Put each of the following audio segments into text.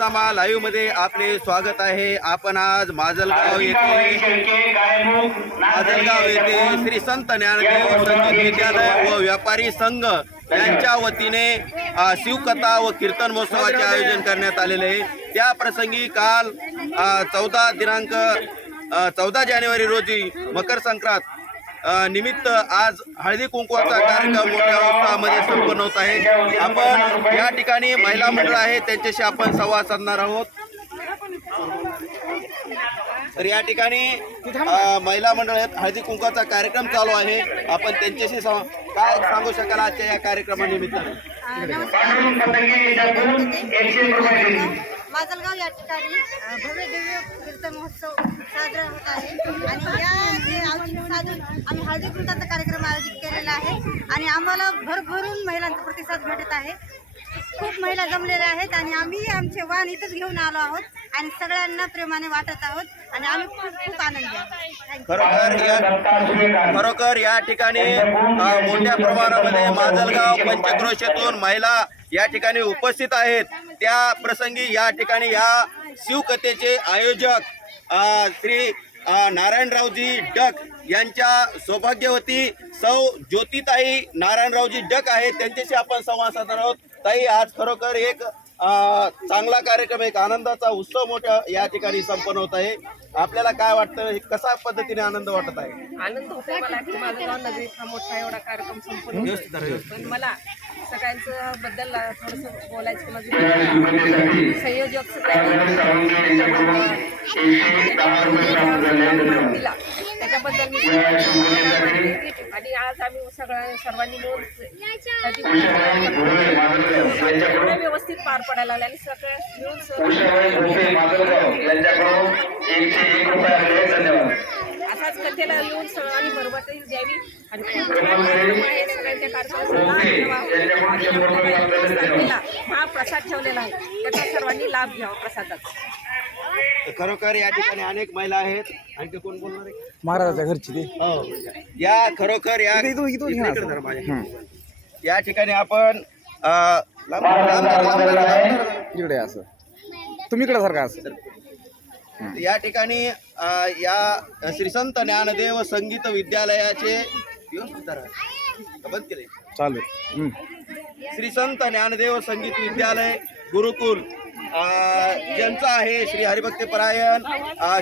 विकासनामा लाईव्हमध्ये आपले स्वागत आहे. आपण आज माजलगाव येथे माजलगाव येथे श्री संत ज्ञानदेव संगीत विद्यालय व व्यापारी संघ यांच्या वतीने शिवकथा व कीर्तन महोत्सवाचे आयोजन करण्यात आलेले आहे. त्या प्रसंगी काल चौदा दिनांक चौदा जानेवारी रोजी मकर संक्रांत निमित्त आज हळदी कुंकवाचा कार्यक्रम मोठ्या उत्साहामध्ये संपन्न होत आहे. आपण या ठिकाणी महिला मंडळ आहे त्यांच्याशी आपण संवाद साधणार आहोत. तर या ठिकाणी महिला मंडळ आहेत हळदी कुंकवाचा कार्यक्रम चालू आहे. आपण त्यांच्याशी काय सांगू शकाल आजच्या या कार्यक्रमानिमित्ताने? माजलगाव या ठिकाणी भव्य दिव्य कीर्तन महोत्सव साजरा होत आहे. आणि या साधून आम्ही हळदी कुंकाचा कार्यक्रम आयोजित केलेला आहे. आणि आम्हाला भरभरून महिलांचा प्रतिसाद भेटत आहे. खूप महिला जमलेल्या आहेत आणि आम्ही आमचे वाण इथंच घेऊन आलो आहोत आणि सगळ्यांना प्रेमाने वाटत आहोत. आणि आम्ही खूप खूप आनंदी आहोत. खरोखर या खरोखर या ठिकाणी मोठ्या प्रमाणामध्ये माजलगाव पंचक्रोशेतून महिला या ठिकाणी उपस्थित आहेत. त्या प्रसंगी या ठिकाणी या शिवकथेचे आयोजक श्री नारायणरावजी डक यांच्या सौभाग्यवती सौ ज्योतिताई नारायणरावजी डक आहेत. त्यांच्याशी आपण संवाद साधणार आहोत. ताई आज खरोखर एक चांगला कार्यक्रम एक आनंदाचा उत्सव मोठा या ठिकाणी संपन्न होत आहे. आपल्याला काय वाटतं? हे कसा पद्धतीने आनंद वाटत आहे? आनंद होतोय मला. की माझं गाव नगरीत हा मोठा एवढा कार्यक्रम संपूर्ण व्यवस्थित आहे, व्यवस्थित. पण मला सगळ्यांचं बद्दल थोडस बोलायचं की माझं संयोजक सगळ्यांनी दिला. त्याच्याबद्दल मी आणि आज आम्ही सगळ्या सर्वांनी मिळून व्यवस्थित पार पडायला लागले आणि सगळ्या मिळून असाच कथेला येऊन सर्वांनी बरोबर द्यावी. आणि सगळ्यांच्या कार्यक्रमाला हा प्रसाद ठेवलेला आहे. त्याचा सर्वांनी लाभ घ्यावा प्रसादाचा. खरोखर या ठिकाणी अनेक महिला आहेत आणखी कोण बोलणार आहे महाराजाच्या घरची ते हो. या खरोखर या इकडे धरा माझ्या. या ठिकाणी आपण अ, लांब- लांब- लांब- लांब- लांब- इकडे असं तुम्ही इकडे सारखा असं या ठिकाणी अ, या श्री संत ज्ञानदेव संगीत विद्यालयाचे व्यवस्थित धरा. का बंद केले चालू हम्म. श्री संत ज्ञानदेव संगीत विद्यालय गुरुकुल ज्यांचं आहे श्री हरिभक्ती परायण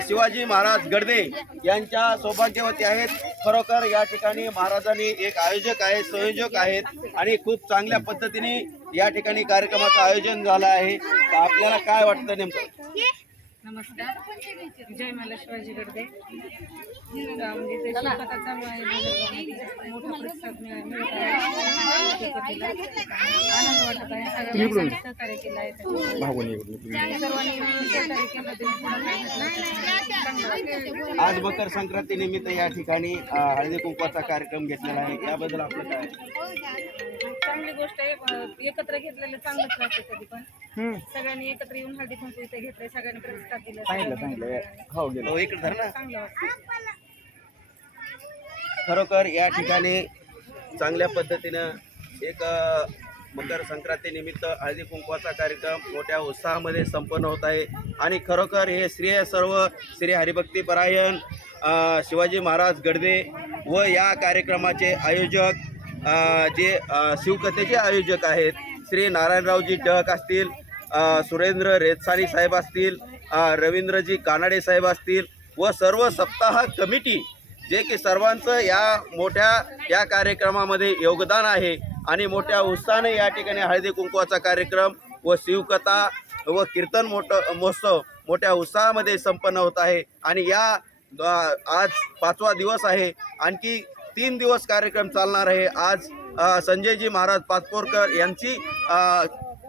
शिवाजी महाराज गडदे यांच्या सौभाग्यवती आहेत. खरोखर या ठिकाणी महाराजांनी एक आयोजक आहेत संयोजक आहेत आणि खूप चांगल्या पद्धतीने या ठिकाणी कार्यक्रमाचं आयोजन झालं आहे. आपल्याला काय वाटतं नेमकं? नमस्कार. जय मला शिवाजी गडदे मोठा प्रतिसाद मिळत आहे. आनंद वाटत आहे सगळ्यांनी सहकार्य केलं आहे. सर्वांनी. आज मकर संक्रांती निमित्त या ठिकाणी हळदी कुंकवाचा कार्यक्रम घेतलेला आहे. याबद्दल आपलं काय? चांगली गोष्ट आहे. एकत्र घेतलेलं चांगलंच राहतं कधी पण. सगळ्यांनी एकत्र येऊन हळदी कुंकू इथे घेतलंय सगळ्यांनी प्रतिसाद दिला सांगितलं सांगितलं हो गेलो. हो इकडे धर ना. चांगलं वाटतं. खरोखर या ठिकाणी चांगल्या पद्धतीनं एक अ, मकर संक्रांती निमित्त हळदी कुंकवाचा कार्यक्रम मोठ्या उत्साहामध्ये संपन्न होत आहे. आणि खरोखर हे श्रेय सर्व श्री हरिभक्ती परायण अ, शिवाजी महाराज गडदे व या कार्यक्रमाचे आयोजक जे शिवकथेचे आयोजक आहेत श्री नारायणरावजी टहक असतील सुरेंद्र रेतसानी साहेब असतील रवींद्रजी कानाडे साहेब असतील व सर्व सप्ताह कमिटी जे की सर्वांचं या मोठ्या या कार्यक्रमामध्ये योगदान आहे आणि मोठ्या उत्साहाने या ठिकाणी हळदी कुंकवाचा कार्यक्रम व शिवकथा व कीर्तन मोठं महोत्सव मोठ्या उत्साहामध्ये संपन्न होत आहे. आणि या आज पाचवा दिवस आहे. आणखी तीन दिवस कार्यक्रम चालणार आहे. आज संजयजी महाराज पाचपोरकर यांची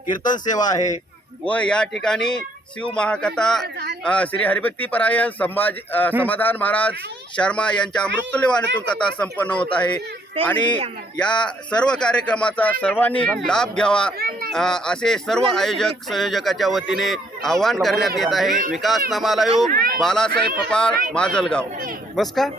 कीर्तन सेवा आहे व या ठिकाणी शिव महाकथा श्री हरिभक्ती परायण संभाजी समाधान महाराज शर्मा यांच्या अमृतुल्यवाणीतून कथा संपन्न होत आहे. आणि या सर्व कार्यक्रमाचा सर्वांनी लाभ घ्यावा असे सर्व आयोजक संयोजकाच्या वतीने आवाहन करण्यात येत आहे. विकास नामालयो बालासाहेब पपाळ माजलगाव. बस का?